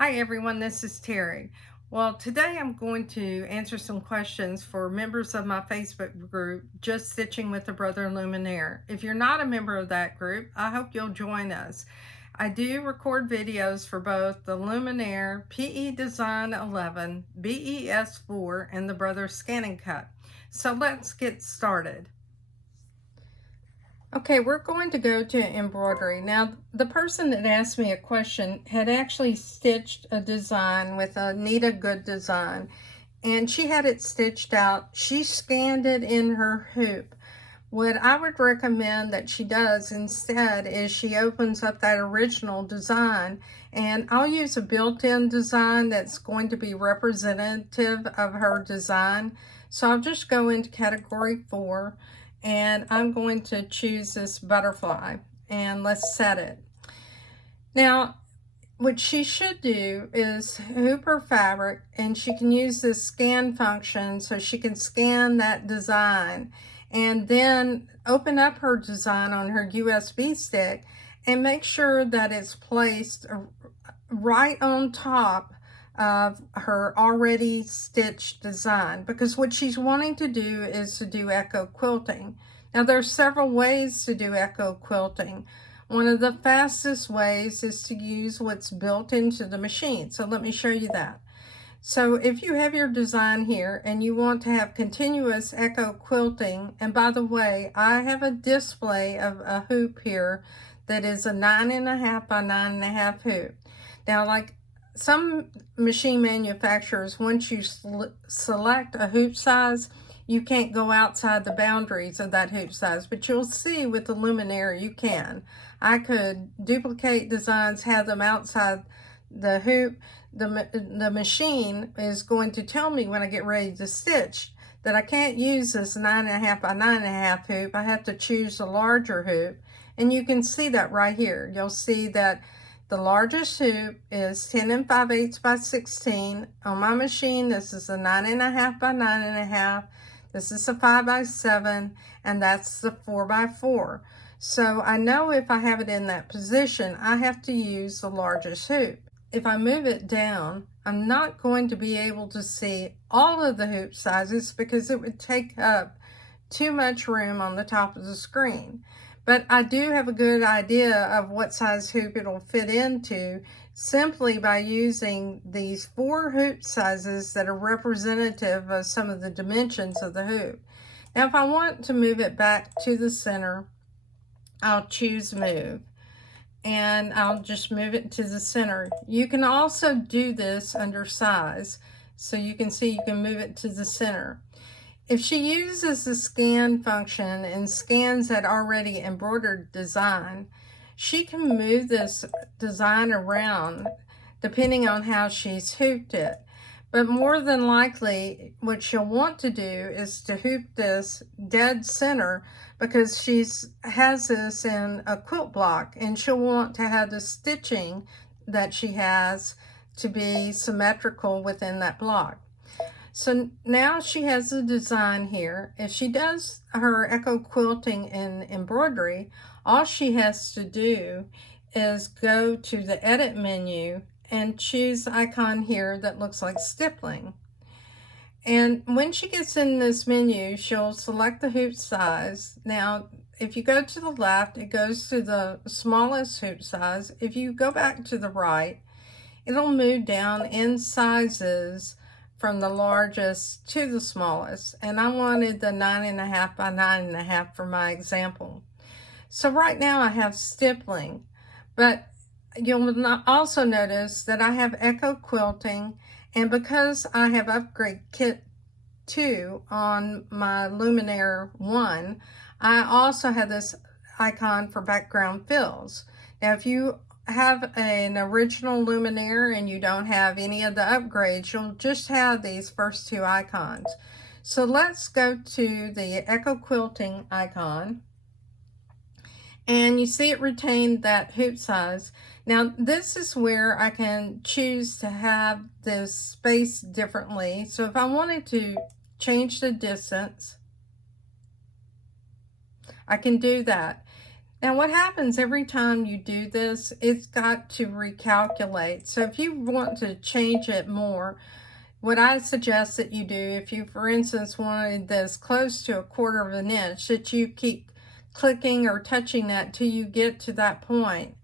Hi everyone, this is Terry. Well, today I'm going to answer some questions for members of my Facebook group, Just Stitching with a Brother Luminaire. If you're not a member of that group, I hope you'll join us. I do record videos for both the Luminaire PE Design 11, BES 4, and the Brother Scanning Cut. So let's get started. Okay, we're going to go to embroidery. Now, the person that asked me a question had actually stitched a design with a Nita Good design, and she had it stitched out. She scanned it in her hoop. What I would recommend that she does instead is she opens up that original design, and I'll use a built-in design that's going to be representative of her design. So I'll just go into category 4, and I'm going to choose this butterfly, and let's set it. Now, what she should do is hoop her fabric, and she can use this scan function so she can scan that design and then open up her design on her USB stick and make sure that it's placed right on top of her already stitched design, because what she's wanting to do is to do echo quilting. Now there's several ways to do echo quilting. One of the fastest ways is to use what's built into the machine. So let me show you that. So if you have your design here and you want to have continuous echo quilting, and by the way, I have a display of a hoop here that is a 9.5 by 9.5 hoop. Now, like some machine manufacturers, once you select a hoop size, you can't go outside the boundaries of that hoop size, but you'll see with the Luminaire you can. I could duplicate designs, have them outside the hoop. The machine is going to tell me when I get ready to stitch that I can't use this 9.5 by 9.5 hoop. I have to choose a larger hoop, and you can see that right here. You'll see that the largest hoop is 10 5/8 by 16. On my machine, this is a 9.5 by 9.5. This is a 5 by 7, and that's the 4 by 4. So I know if I have it in that position, I have to use the largest hoop. If I move it down, I'm not going to be able to see all of the hoop sizes because it would take up too much room on the top of the screen. But I do have a good idea of what size hoop it'll fit into simply by using these 4 hoop sizes that are representative of some of the dimensions of the hoop. Now, if I want to move it back to the center, I'll choose move, and I'll just move it to the center. You can also do this under size, so you can see you can move it to the center. If she uses the scan function and scans that already embroidered design, she can move this design around depending on how she's hooped it. But more than likely, what she'll want to do is to hoop this dead center, because she has this in a quilt block, and she'll want to have the stitching that she has to be symmetrical within that block. So now she has the design here. If she does her echo quilting in embroidery, all she has to do is go to the edit menu and choose the icon here that looks like stippling. And when she gets in this menu, she'll select the hoop size. Now, if you go to the left, it goes to the smallest hoop size. If you go back to the right, it'll move down in sizes from the largest to the smallest. And I wanted the 9.5 by 9.5 for my example. So right now I have stippling, but you'll also notice that I have echo quilting, and because I have upgrade kit 2 on my Luminaire 1, I also have this icon for background fills. Now if you have an original Luminaire and you don't have any of the upgrades, you'll just have these first 2 icons. So let's go to the echo quilting icon, and you see it retained that hoop size. Now this is where I can choose to have this space differently. So if I wanted to change the distance, I can do that. Now what happens every time you do this, it's got to recalculate. So if you want to change it more, what I suggest that you do, if you, for instance, wanted this close to 1/4 of an inch, that you keep clicking or touching that till you get to that point.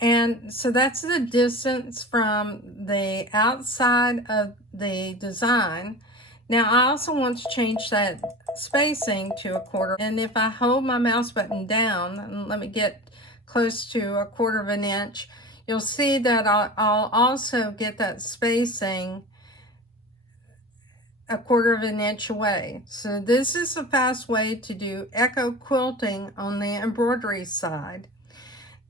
And so that's the distance from the outside of the design. Now I also want to change that spacing to 1/4. And if I hold my mouse button down, and let me get close to 1/4 of an inch, you'll see that I'll also get that spacing 1/4 of an inch away. So this is a fast way to do echo quilting on the embroidery side.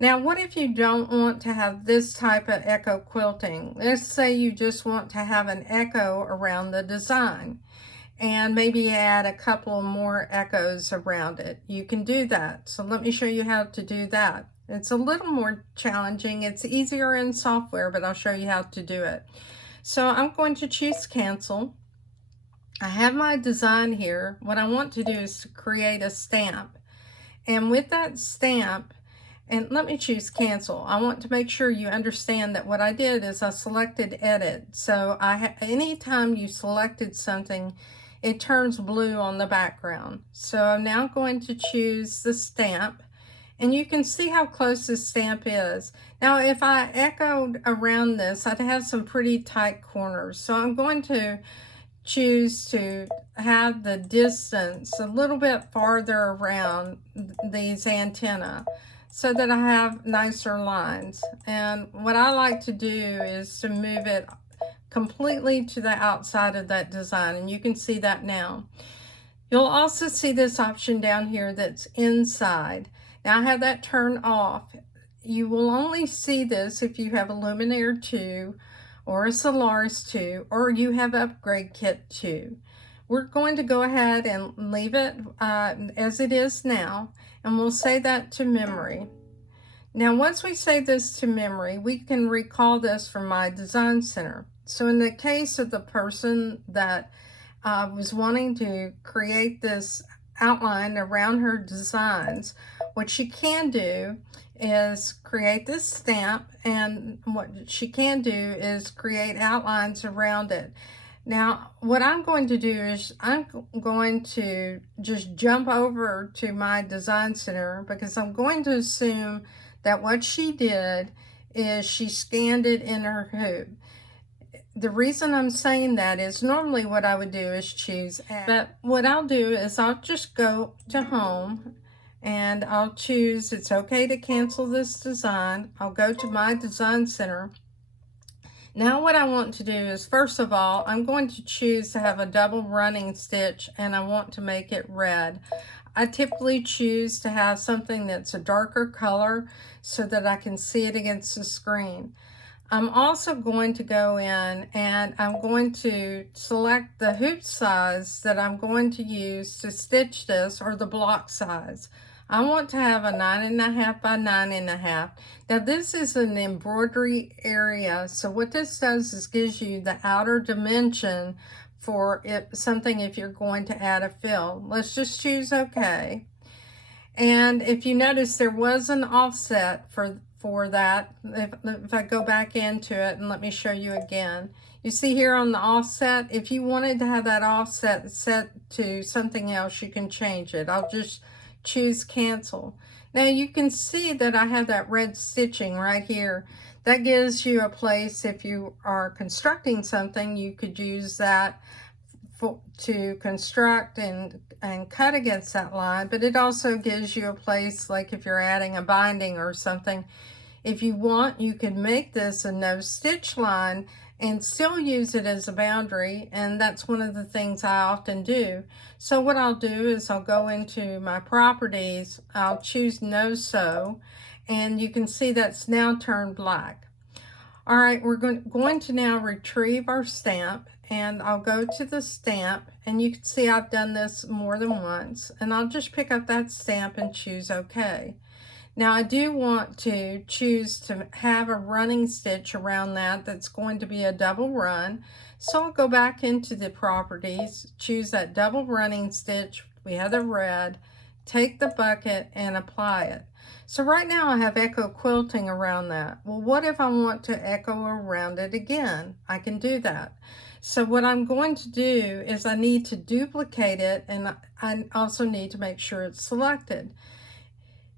Now, what if you don't want to have this type of echo quilting? Let's say you just want to have an echo around the design and maybe add a couple more echoes around it. You can do that. So let me show you how to do that. It's a little more challenging. It's easier in software, but I'll show you how to do it. So I'm going to choose cancel. I have my design here. What I want to do is to create a stamp. And with that stamp, and let me choose cancel. I want to make sure you understand that what I did is I selected edit. So anytime you selected something, it turns blue on the background. So I'm now going to choose the stamp, and you can see how close this stamp is. Now if I echoed around this, I'd have some pretty tight corners. So I'm going to choose to have the distance a little bit farther around these antennae, so that I have nicer lines. And what I like to do is to move it completely to the outside of that design, and you can see that now. You'll also see this option down here that's inside. Now I have that turned off. You will only see this if you have a Luminaire 2 or a Solaris 2 or you have Upgrade Kit 2. We're going to go ahead and leave it as it is now, and we'll save that to memory. Now once we save this to memory, we can recall this from my design center. So in the case of the person that was wanting to create this outline around her designs, what she can do is create this stamp, and what she can do is create outlines around it. Now, what I'm going to do is I'm going to just jump over to my design center, because I'm going to assume that what she did is she scanned it in her hoop. The reason I'm saying that is normally what I would do is choose add, but what I'll do is I'll just go to home and I'll choose it's okay to cancel this design. I'll go to my design center. Now what I want to do is, first of all, I'm going to choose to have a double running stitch, and I want to make it red. I typically choose to have something that's a darker color so that I can see it against the screen. I'm also going to go in and I'm going to select the hoop size that I'm going to use to stitch this, or the block size. I want to have a 9.5 by 9.5. Now this is an embroidery area, so what this does is gives you the outer dimension for something if you're going to add a fill. Let's just choose OK. And if you notice, there was an offset for that. If I go back into it and let me show you again, you see here on the offset, if you wanted to have that offset set to something else, you can change it. I'll just choose cancel. Now you can see that I have that red stitching right here. That gives you a place, if you are constructing something, you could use that to construct and cut against that line, but it also gives you a place, like if you're adding a binding or something. If you want, you can make this a no stitch line and still use it as a boundary, and that's one of the things I often do. So what I'll do is I'll go into my properties, I'll choose no sew, and you can see that's now turned black. All right, we're going to now retrieve our stamp, and I'll go to the stamp, and you can see I've done this more than once, and I'll just pick up that stamp and choose OK. Now I do want to choose to have a running stitch around that that's going to be a double run. So I'll go back into the properties, choose that double running stitch, we have the red, take the bucket and apply it. So right now I have echo quilting around that. Well, what if I want to echo around it again? I can do that. So what I'm going to do is I need to duplicate it, and I also need to make sure it's selected.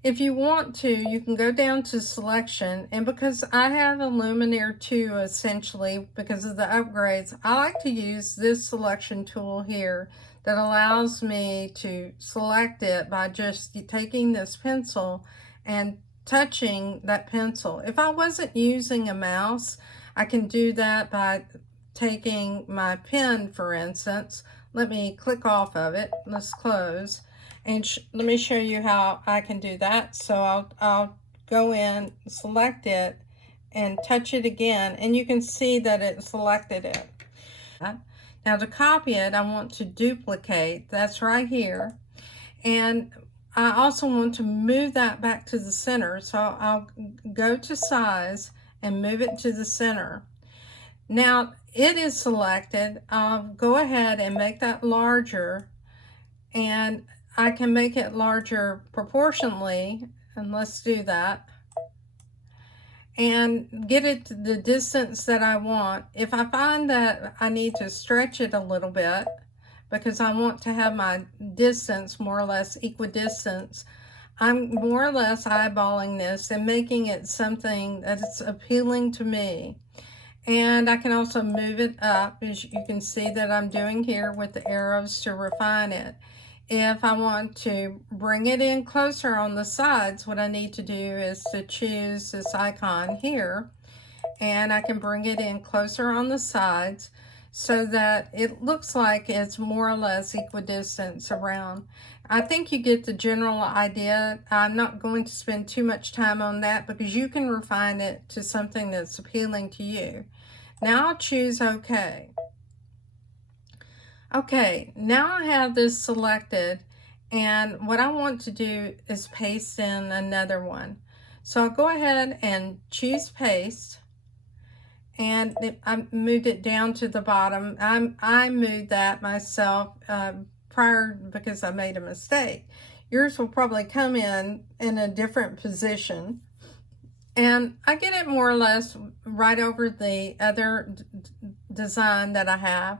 If you want to, you can go down to selection, and because I have a Luminaire 2 essentially because of the upgrades, I like to use this selection tool here that allows me to select it by just taking this pencil and touching that pencil. If I wasn't using a mouse, I can do that by taking my pen, for instance. Let me click off of it. Let's close. And let me show you how I can do that. So I'll go in, select it, and touch it again, and you can see that it selected it. Now to copy it, I want to duplicate. That's right here. And I also want to move that back to the center. So I'll go to size and move it to the center. Now it is selected. I'll go ahead and make that larger, and I can make it larger proportionally, and let's do that, and get it to the distance that I want. If I find that I need to stretch it a little bit because I want to have my distance more or less equidistant, I'm more or less eyeballing this and making it something that's appealing to me. And I can also move it up, as you can see that I'm doing here with the arrows to refine it. If I want to bring it in closer on the sides, what I need to do is to choose this icon here, and I can bring it in closer on the sides so that it looks like it's more or less equidistant around. I think you get the general idea. I'm not going to spend too much time on that because you can refine it to something that's appealing to you. Now I'll choose OK. Okay, now I have this selected, and what I want to do is paste in another one. So I'll go ahead and choose paste, and I moved it down to the bottom. I moved that myself prior because I made a mistake. Yours will probably come in a different position. And I get it more or less right over the other design that I have.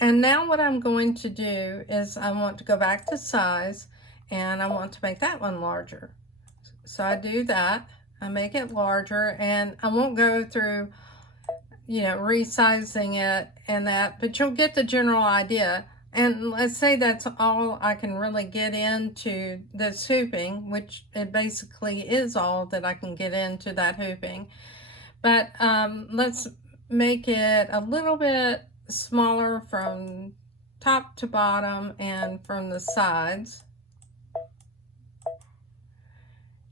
And now what I'm going to do is I want to go back to size, and I want to make that one larger. So I do that. I make it larger, and I won't go through, resizing it and that, but you'll get the general idea. And let's say that's all I can really get into this hooping, which it basically is all that I can get into that hooping. But let's make it a little bit smaller from top to bottom and from the sides.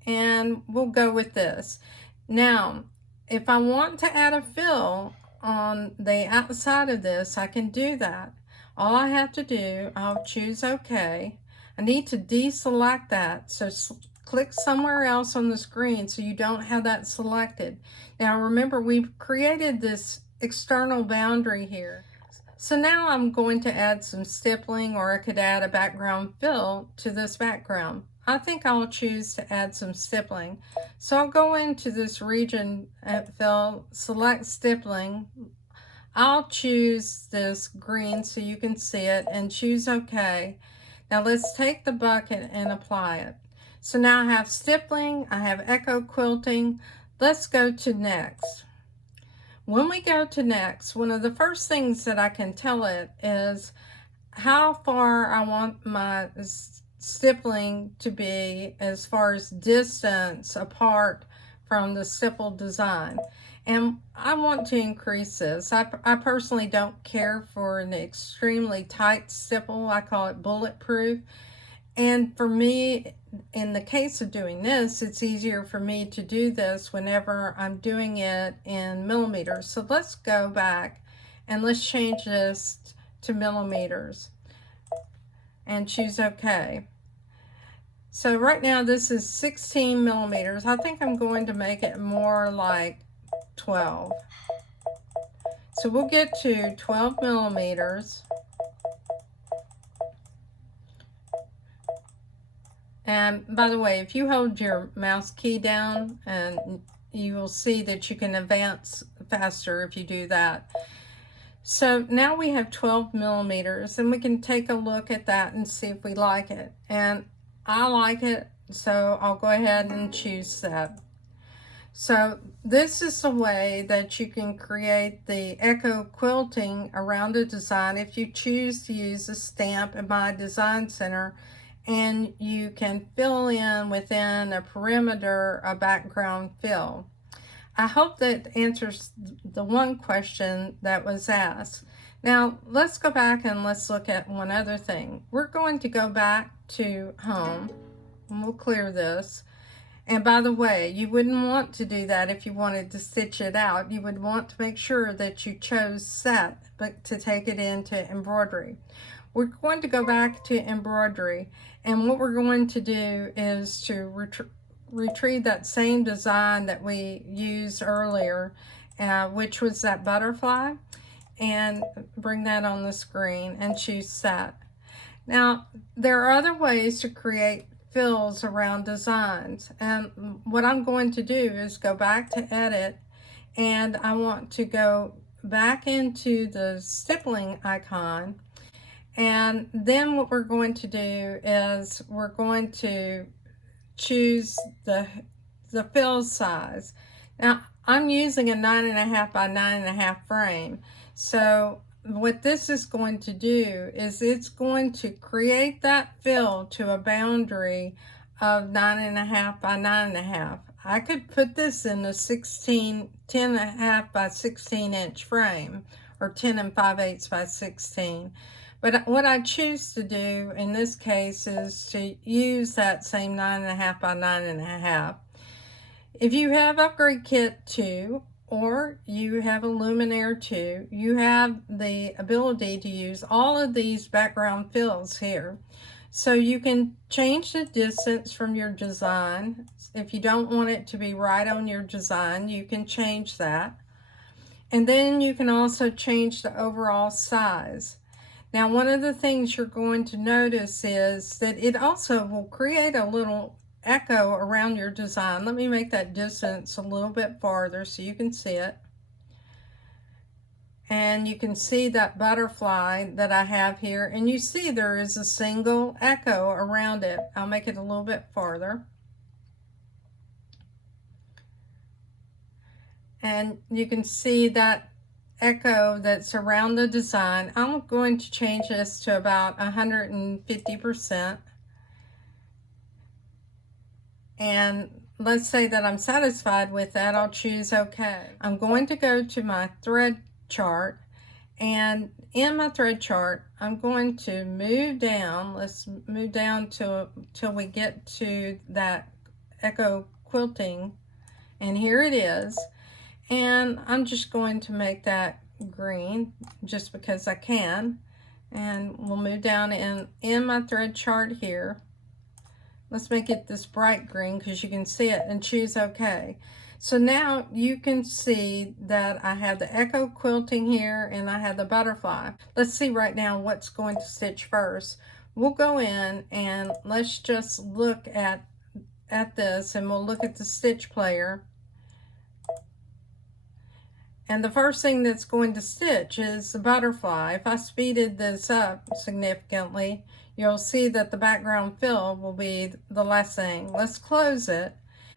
And we'll go with this. Now, if I want to add a fill on the outside of this, I can do that. All I have to do, I'll choose OK. I need to deselect that, so click somewhere else on the screen so you don't have that selected. Now remember, we've created this external boundary here. So now I'm going to add some stippling, or I could add a background fill to this background. I think I'll choose to add some stippling. So I'll go into this region fill, select stippling. I'll choose this green so you can see it and choose OK. Now let's take the bucket and apply it. So now I have stippling, I have echo quilting. Let's go to next. When we go to next, one of the first things that I can tell it is how far I want my stippling to be as far as distance apart from the stipple design. And I want to increase this. I personally don't care for an extremely tight stipple. I call it bulletproof. And for me, in the case of doing this, it's easier for me to do this whenever I'm doing it in millimeters. So let's go back and let's change this to millimeters and choose OK. So right now this is 16 millimeters. I think I'm going to make it more like 12. So we'll get to 12 millimeters. And by the way, if you hold your mouse key down, and you will see that you can advance faster if you do that. So now we have 12 millimeters, and we can take a look at that and see if we like it. And I like it, so I'll go ahead and choose that. So this is the way that you can create the echo quilting around a design if you choose to use a stamp in my design center, and you can fill in within a perimeter a background fill. I hope that answers the one question that was asked. Now let's go back and let's look at one other thing. We're going to go back to home, and we'll clear this. And by the way, you wouldn't want to do that if you wanted to stitch it out. You would want to make sure that you chose set, but to take it into embroidery. We're going to go back to embroidery, and what we're going to do is to retrieve that same design that we used earlier, which was that butterfly, and bring that on the screen and choose set. Now, there are other ways to create fills around designs, and what I'm going to do is go back to edit, and I want to go back into the stippling icon, and then what we're going to do is we're going to choose the fill size. Now I'm using a 9.5 by 9.5 frame, so what this is going to do is it's going to create that fill to a boundary of 9.5 by 9.5. I could put this in a 10.5 by 16 inch frame, or 10 5/8 by 16. But what I choose to do in this case is to use that same 9.5 by 9.5. If you have Upgrade Kit 2, or you have a Luminaire 2, you have the ability to use all of these background fills here. So you can change the distance from your design. If you don't want it to be right on your design, you can change that. And then you can also change the overall size. Now, one of the things you're going to notice is that it also will create a little echo around your design. Let me make that distance a little bit farther so you can see it. And you can see that butterfly that I have here, and you see there is a single echo around it. I'll make it a little bit farther. And you can see that echo that's around the design. I'm going to change this to about 150%. And let's say that I'm satisfied with that. I'll choose OK. I'm going to go to my thread chart, and in my thread chart I'm going to move down. Let's move down till we get to that echo quilting, and here it is. And I'm just going to make that green just because I can, and we'll move down in my thread chart here. Let's make it this bright green because you can see it, and choose OK. So now you can see that I have the echo quilting here, and I have the butterfly. Let's see right now what's going to stitch first. We'll go in and let's just look at this, and we'll look at the stitch player. And the first thing that's going to stitch is the butterfly. If I speeded this up significantly, you'll see that the background fill will be the last thing. Let's close it.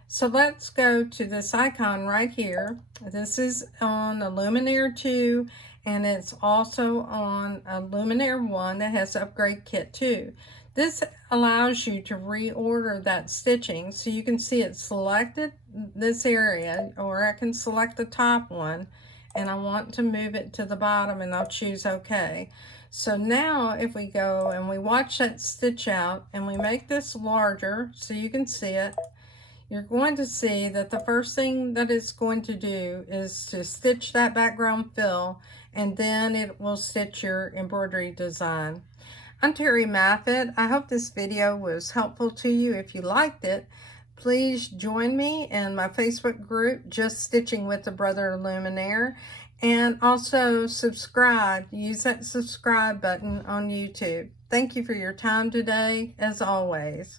So let's go to this icon right here. This is on a Luminaire 2, and it's also on a Luminaire 1 that has Upgrade Kit 2. This allows you to reorder that stitching, so you can see it selected this area, or I can select the top one, and I want to move it to the bottom, and I'll choose OK. So now if we go and we watch that stitch out, and we make this larger so you can see it, you're going to see that the first thing that it's going to do is to stitch that background fill, and then it will stitch your embroidery design. I'm Terry Maffitt. I hope this video was helpful to you. If you liked it, please join me in my Facebook group, Just Stitching with a Brother Luminaire, and also subscribe. Use that subscribe button on YouTube. Thank you for your time today, as always.